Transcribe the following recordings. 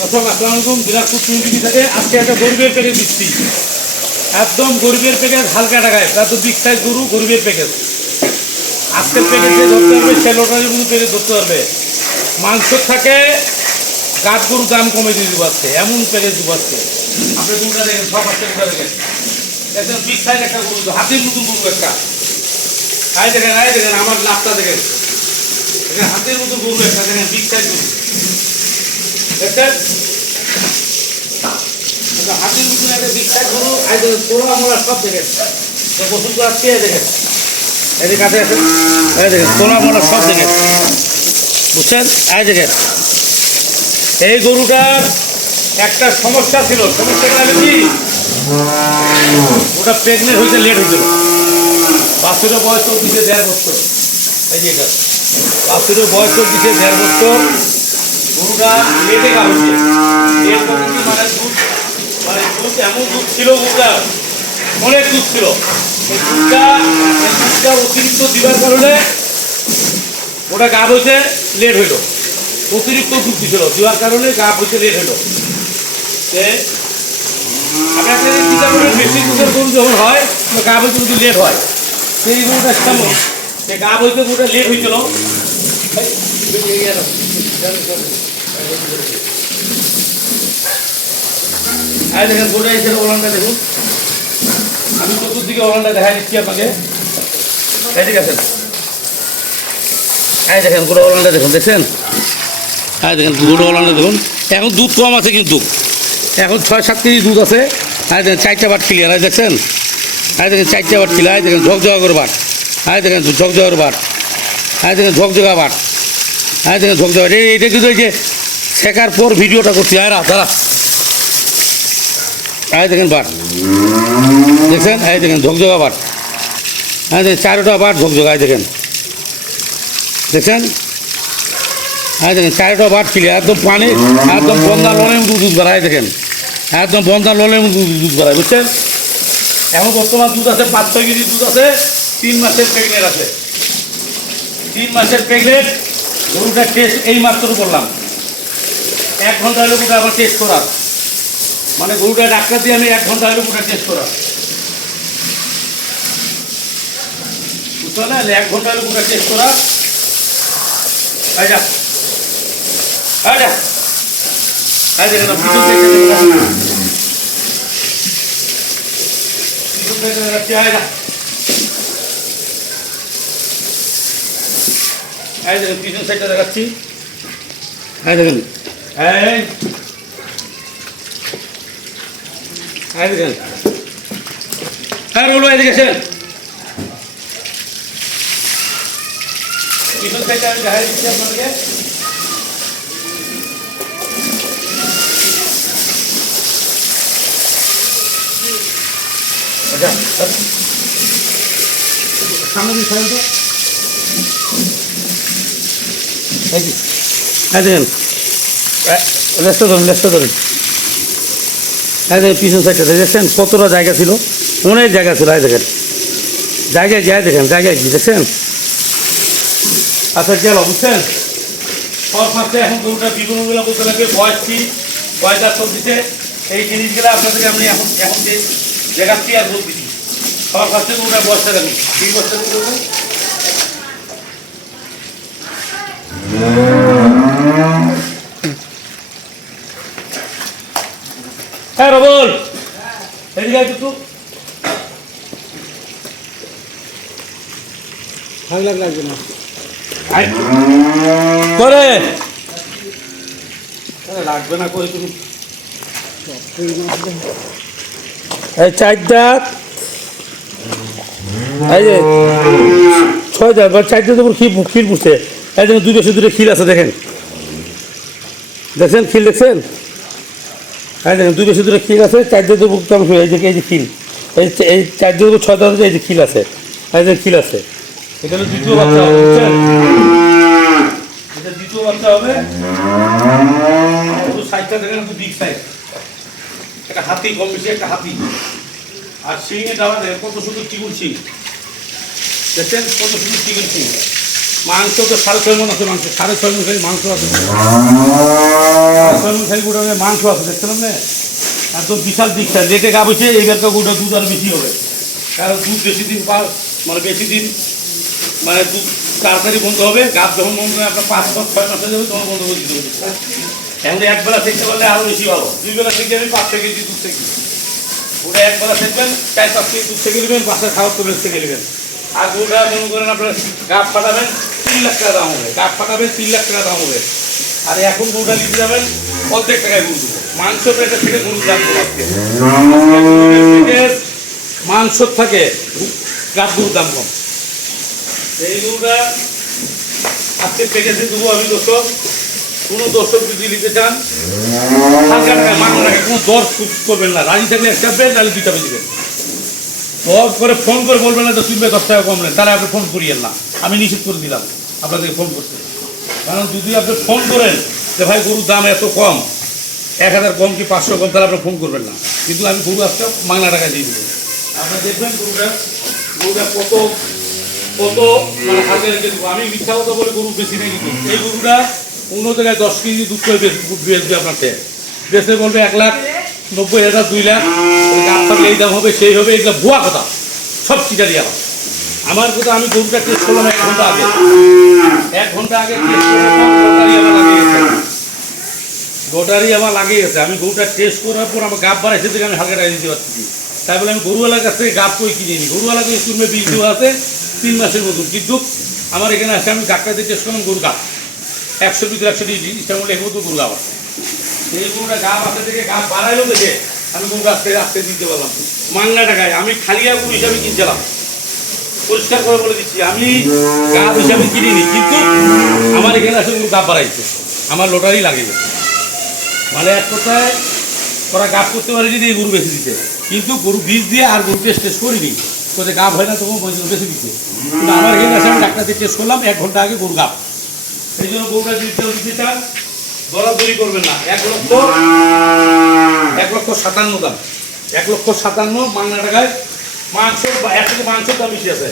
দর্শক আসসালামু দিনাজপুর টুয়েন্টি থেকে। আজকে একটা গরিবের প্যাকেজ দিচ্ছি একদম গরিবের প্যাকেজ হালকা টাকায় তার তো বিগ সাইজ গরু, গরিবের প্যাকেজ আজকের প্যাকেজ ধরতে পারবে, সে লোটারের কোনো প্যাকেজ ধরতে পারবে। মাংস থাকে, গাছ গরুর দাম কমে দিয়ে দেবো আজকে। এমন প্যাকেজ দেবো আজকে। আপনি গরুটা দেখেন? সব আজকে গরুটা দেখেন? একদম বিগ সাইজ একটা গরু হাতির মতন গরু একটা। আয় দেখেন আয় দেখেন, আমার লাভটা দেখেন। দেখেন, হাতের মতো গরু একটা, দেখেন বিগ সাইজ গরু। একটা সাইজ গরু সব এই তোলা সব এই গরুটার একটা সমস্যা ছিল সমস্যাটা কি ওটা প্রেগনেন্ট হইতে লেট হয়েছিল বাছুরের বয়স দিতে দেড় বছর এই যে এটা। বাছুরের বয়স দিতে দেড় বছর। গরুটা গা হচ্ছে লেট মানে দুধ মানে দুধ এমন দুধ ছিল গরুটার অনেক দুধ ছিল দুধটা দুধটা অতিরিক্ত দিবার কারণে ওটা গা হইতে লেট হইল অতিরিক্ত দুধ দিছিল দেওয়ার কারণে গা হইতে লেট হইল কাছে চিন্তা করবেন বেশি দুধের গরু যখন হয় গা বইতে যদি লেট হয় সেই গরুটা কেমন সে গা বইতে গরুটা লেট হয়েছিল আয় দেখেন গরুটা এসে ওলানটা দেখুন। আমি চতুর্দিকে ওলানটা দেখাই দিচ্ছি আপনাকে। এদিকে আছেন আয় দেখেন গরু ওলানটা দেখুন, দেখছেন? আয় দেখেন গরু ওলানটা দেখুন। এখন দুধ কম আছে কিন্তু। এখন ছয়, সাত কেজি দুধ আছে। আয় দেখেন, চারটা বাট ক্লিয়ার আয় দেখছেন? আয় দেখেন, চারটা বাট ক্লিয়ার আয় দেখেন, ঝকঝকা করে বাট। আয় দেখেন ঝকঝকার বাট। আয় দেখেন, ঝকঝকা বাট। ঝকঝকা এই এটা কিন্তু এই যে শেখার পর ভিডিওটা করছি। আয় রা দাঁড়া। আয়, দেখেন বাট দেখছেন? আয়, দেখেন ঝকঝকা বাট আয়, দেখেন, চারোটা বাট ঝকঝকা আয়, দেখেন। দেখছেন? হ্যাঁ দেখেন, চারটা বাট ক্লিয়ার একদম পানি, একদম বন্ধা লনের মতো দুধ বাড়ায় দেখেন। একদম বন্ধা লনের মতো দুধ বাড়ায় বুঝছেন? এখন বর্তমান দুধ আছে, পাঁচ ছয় কেজি দুধ আছে, তিন মাসের প্রেগনেন্ট আছে। তিন মাসের প্রেগনেন্ট গরুটার টেস্ট এই মাত্র করলাম। এক ঘণ্টা হলে গোটা আবার টেস্ট করার। মানে গরুটা ডাক্তার দিয়ে আমি এক ঘণ্টা হলে গোটা টেস্ট করার। বুঝতে পারলেন এক ঘণ্টা হলে গোটা টেস্ট করার। যা। আরে আরে না আয় দেখেন, পিছন সাইডটা দেখাচ্ছি। এই দেখেন হ্যাঁ বলো এদিকে গেছেন পিছন সাইডটা আমি আচ্ছা সামনে সামনে তো এই যে দেখেন লেসটা ধরুন লেসটা ধরুন। এই দেখেন পিছন সাইডটা দেখেছেন? কতটা জায়গা ছিল? অনেক জায়গা ছিল এই দেখেন। জায়গায় যায় দেখেন জায়গায় কি দেখছেন? আচ্ছা গেল বুঝছেন? সব ফার্স্টে এখন গরুটা বিভিন্নগুলো বলতে লাগবে বয়স কি? বয়সা সবজিতে এই জিনিসগুলো আপনাদেরকে আমি এখন এখন যে দেখাচ্ছি আর বলতেছি। সবার ফার্স্টে গরুটার বয়সটা দেখুন তিন বছর দেখুন হ্যাঁ রবল। এদিকে একটু ভালো লাগবে না করে। লাগবে না করে তুমি? এই চার দাঁত। এই যে ছয় দাঁত বা চার দাঁত উপর ক্ষীর ক্ষীর পুষছে। এই জন্য দুই বছর দূরে ক্ষীর আছে দেখেন। দেখছেন খিল দেখছেন? এই দেখেন দুই বছর দূরে ক্ষীর আছে চার দাঁত উপর কেমন এই যে এই যে ক্ষীর এই এই চার ছয় আছে, এই যে খিল আছে। এই যে খিল আছে। এটা দ্বিতীয় বাচ্চা হবে দ্বিতীয় বাচ্চা হবে। সাইজটা দেখেন একটু হাতি কম বেশি একটা হাতি। আর ডালা দেখেন কত সুন্দর চিকুন শিং দেখছেন? কত সুন্দর চিকুন শিং মাংস তো সাড়ে ছয় মন আছে, মাংস, সাড়ে ছয় মন মাংস আছে। গোটা মাংস আছে দেখছিলাম না একদম বিশাল দিকটা লেটে গা বসে এইবারকার গোটা দুধ আর বেশি হবে। কারণ দুধ বেশি দিন পা মানে বেশি দিন মানে দুধ তাড়াতাড়ি বন্ধ হবে, গাছ যখন বন্ধ হবে, আপনার পাঁচ মাস, ছয় মাসে যাবে, তখন বন্ধ করে দিতে হবে। এখন একবেলা শিখতে পারলে আরও বেশি ভালো। দুই বেলা শিখে আমি পাঁচ থেকে দুধ থেকে। ওটা একবেলা শিখবেন চার পাঁচ কেজি দুধ থেকে নেবেন বাসায় খাওয়ার তো বেশ থেকে নেবেন। আর গোটা মনে করেন আপনার গাছ ফাটাবেন তিন লাখ টাকা দাম হবে। গাছ ফাটাবেন তিন লাখ টাকা দাম হবে। আর এখন গরুটা নিতে যাবেন? অর্ধেক টাকায় গরু মাংস থেকে দাম মাংস থাকে। গাছ গরুর দাম কম। এই গরুটা আজকে প্যাকেজে দেবো আমি দর্শক। কোনো দর্শক যদি নিতে চান মাংস কোনো দর করবেন না। রাজি থাকলে একটা পেন নাহলে দুইটা করে ফোন করে বলবেন না তো তুমি দশ টাকা কম নেন। তাহলে আপনি ফোন করিয়েন না। আমি নিষেধ করে দিলাম। আপনাদেরকে ফোন করতে কারণ যদি আপনি ফোন করেন যে, ভাই, গরুর দাম এত কম, এক হাজার কম কি পাঁচশো কম? তাহলে আপনি ফোন করবেন না। কিন্তু আমি গরু আজকে বাংলা টাকা দিয়ে দেবো। আপনারা দেখবেন গরুটা গরুটা কত কত মানে আমি মিথ্যা কথা বলে গরু বেশি নেই কিন্তু। এই গরুটা অন্য জায়গায় দশ কেজি দুধ করে বেচবে আপনার থেকে বলবে এক লাখ, নব্বই হাজার, দুই লাখ। গাছ এই দাম হবে, সেই হবে, এগুলো ভুয়া কথা। সব চিটারি আমার আমার কথা আমি গরুটা টেস্ট করলাম এক ঘণ্টা আগে। এক ঘণ্টা আগে গোটারি আমার লাগিয়ে গেছে। আমি গরুটা টেস্ট করার পর আমার গাপ বাড়াইছে থেকে আমি হালকা টাকা দিতে পারছি তাই বলে আমি গরুওয়ালার কাছ থেকে গাপ কই কিনে নিই গরুওয়ালা তো স্কুলে বিল দেওয়া আছে, তিন মাসের মতন। কিন্তু আমার এখানে আসে আমি দিয়ে টেস্ট করলাম গরু গাপ একশো ভিতরে একশো দিয়ে ইচ্ছা করলে এগুলো তো গরু গাপ আছে। এই গরুটা গাপ আছে থেকে গাপ বাড়াইলো দেখে আমি গরু গাছ থেকে রাখতে দিতে পারলাম। মাংলা টাকায় আমি খালিয়া গরু হিসাবে কিনছিলাম। পরিষ্কার করে বলে দিচ্ছি, আমি গাপ হিসাবে কিনিনি, কিন্তু আমার এখানে আসে গরু গাপ বাড়াইছে। আমার লোটারি লাগে মানে এক কথায়, ওরা গাপ করতে পারেনি দিয়ে গরু বেশি দিতে কিন্তু গরু বীজ দিয়ে আর গরু টেস্ট টেস্ট করিনি। কোথায় গাপ হয় না তখন বলছিল বেশি দিতে কিন্তু আমার এখানে এসে আমি ডাক্তার দিয়ে টেস্ট করলাম, এক ঘণ্টা আগে গরু গাপ সেই জন্য গরুটা কেউ দিতে চান, দরাদরি করবেন না। এক লক্ষ এক লক্ষ সাতান্ন দাম। এক লক্ষ সাতান্ন বাংলা টাকায় মাংস বা এক থেকে মাংসের দাম বেশি আছে।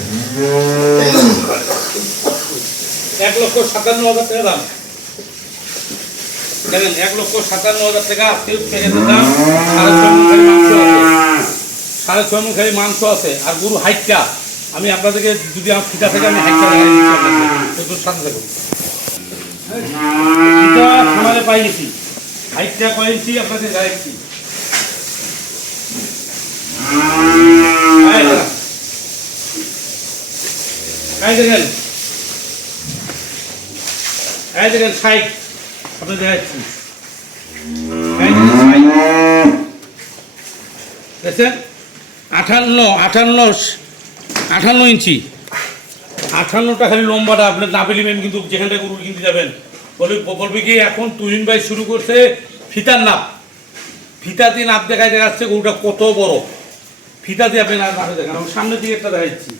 এক লক্ষ সাতান্ন হাজার টাকা দাম। দেখেন এক লক্ষ সাতান্ন হাজার টাকা প্যাকেটের দাম, সাড়ে ছয় খালি মাংস আছে। সাড়ে ছয় খালি মাংস আছে। আর গরু হাইটটা, আমি আপনাদেরকে যদি আমার ফিটা থেকে, আমি হাইটটা। একটু সাথে পাই গেছি হাইটটা কয় ইঞ্চি? আপনাদের দেখাচ্ছি এই দাঁড়ান। এই দেখেন। এই দেখেন, সাইড। আপনি দেখাচ্ছি। আঠান্ন আঠান্ন আঠান্ন ইঞ্চি। আঠান্নটা খালি লম্বাটা আপনার নাপে নেবেন কিন্তু যেখানটা গরু কিনতে যাবেন। বলবে বলবে কি, এখন তুহিন ভাই শুরু করছে ফিতার নাপ। ফিতা দিয়ে নাপ দেখায় দেখাচ্ছে গরুটা কত বড়। ফিতা দিয়ে আপনি নাপ দেখান। সামনের দিকে একটা দেখাচ্ছি।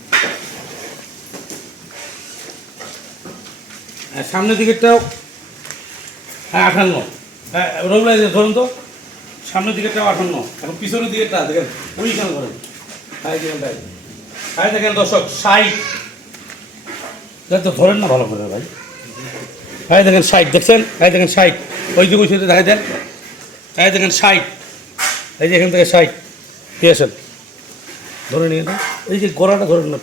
সামনের দিকেরটাও হ্যাঁ আঠান্ন। হ্যাঁ রবিবার ধরুন তো, সামনের দিকেরটাও আঠান্ন। এখন পিছনের দিকেরটা, দেখেন ওইখানে ধরেন হ্যাঁ দেখেন, ভাই। দেখেন, দর্শক, ষাট। তো ধরেন না ভালো করে, ভাই। হ্যাঁ দেখেন, ষাট, দেখছেন? হ্যাঁ দেখেন, ষাট। ওই ওই সাইডে দেখাই দেন। হ্যাঁ দেখেন, ষাট। এই যে এখান থেকে ষাট। পেয়েছেন ধরে নিয়ে এই যে গোড়াটা ধরেন না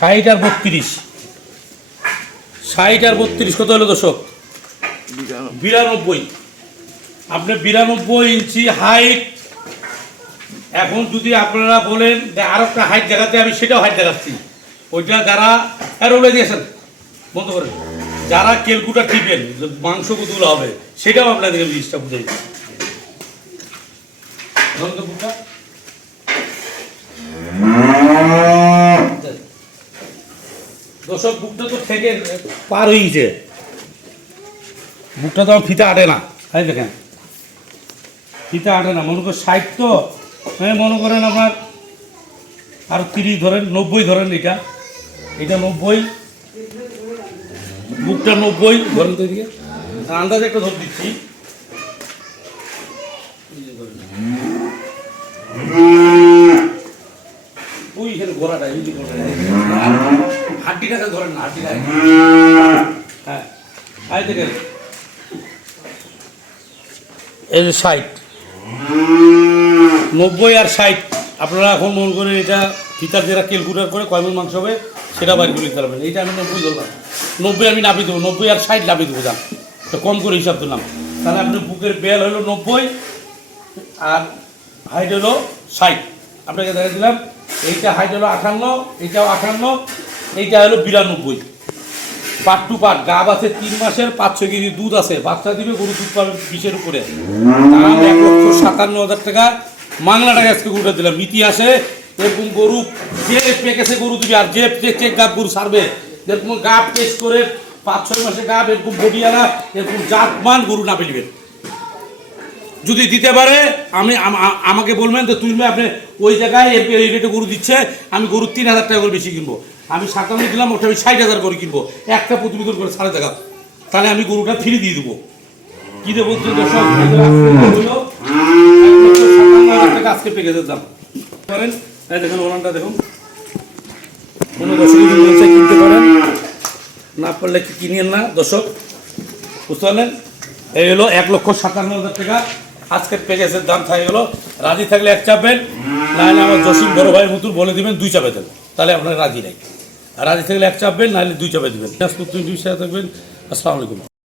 ষাট আর বত্রিশ। ষাট আর বত্রিশ, কত হলো দর্শক? বিরানব্বই। আপনি বিরানব্বই ইঞ্চি হাইট এখন যদি আপনারা বলেন যে আর একটা হাইট দেখাতে, আমি সেটাও হাইট দেখাচ্ছি। ওইটা যারা আর ওগুলো দিয়েছেন বন্ধ করেন। যারা কেলকুটা টিপেন মাংস কতগুলো হবে, সেটাও আপনাদের আমি জিনিসটা বুঝাই দিচ্ছি। তো বুকটা। তো থেকে পার হয়ে গেছে। বুকটা তো আমার ফিতা আটে না তাই দেখেন। ফিতা আটে না মনে করেন ষাট তো হ্যাঁ মনে করেন আপনার আর তিরিশ ধরেন নব্বই ধরেন এটা। এটা নব্বই বুকটা নব্বই ধরেন তো এদিকে। আন্দাজে একটা ধর দিচ্ছি। এই এখানে গোড়াটা এই হাড্ডিটাকে ধরেন না হ্যাঁ এই যে নব্বই আর ষাট, আপনারা এখন মন করেন এটা ফিতার যেটা ক্যালকুলেট করে কয় মন মাংস হবে, সেটা বাইর করে দিতে পারবেন। এইটা আমি নব্বই ধরলাম। নব্বই আমি নাবি দেবো, নব্বই আর ষাট নাবি দেবো দাম। তো কম করে হিসাব দিলাম তাহলে আপনার বুকের বেল হলো নব্বই আর হাইট হলো ষাট। আপনাকে দেখা দিলাম এইটা হাইট হলো আটান্ন এইটাও আটান্ন এইটা হলো বিরানব্বই। পাট টু পাট, গাব আছে তিন মাসের, পাঁচ ছয় কেজি দুধ আছে। বাচ্চা দিবে গরু দুধ পাবে বিশের উপরে। দাম এক লক্ষ সাতান্ন হাজার টাকা বাংলা টাকা আজকে গরুটা দিলাম। ইতিহাসে এরকম গরু, যে পেকেছে গরু দিবে, আর যে চেক গাব গরু সারবে। যেরকম গাব টেস্ট করে পাঁচ ছয় মাসে গাব, এরকম বডিয়ালা এরকম জাতমান গরু না পেলিবেন। যদি দিতে পারে, আমি আমাকে বলবেন তো তুই আপনি ওই জায়গায় এই রেটে গরু দিচ্ছে, আমি গরু তিন হাজার টাকা করে বেশি কিনবো। আমি সাতান্ন দিলাম, ওটা আমি ষাট হাজার করে কিনবো। একটা প্রতিবেদন করে সাড়ে টাকা তাহলে আমি গরুটা ফ্রি দিয়ে দেবো। কি দেবো দর্শক আজকে প্যাকেজের দাম। করেন এই দেখুন ওলানটা দেখুন। কোনো দর্শক কিনতে পারেন, না পারলে কিনেন না দর্শক? বুঝতে পারলেন? এই হলো এক লক্ষ সাতান্ন হাজার টাকা। আজকের প্যাকেজের দাম থাকে গেলো রাজি থাকলে এক চাপবেন নাহলে আমার জসিম বড় ভাইয়ের মতো বলে দিবেন, দুই চাপে দেবেন তাহলে আপনার রাজি নাই। রাজি থাকলে এক চাপবেন নাহলে দুই চাপে দেবেন। থাকবেন। আসসালামু আলাইকুম।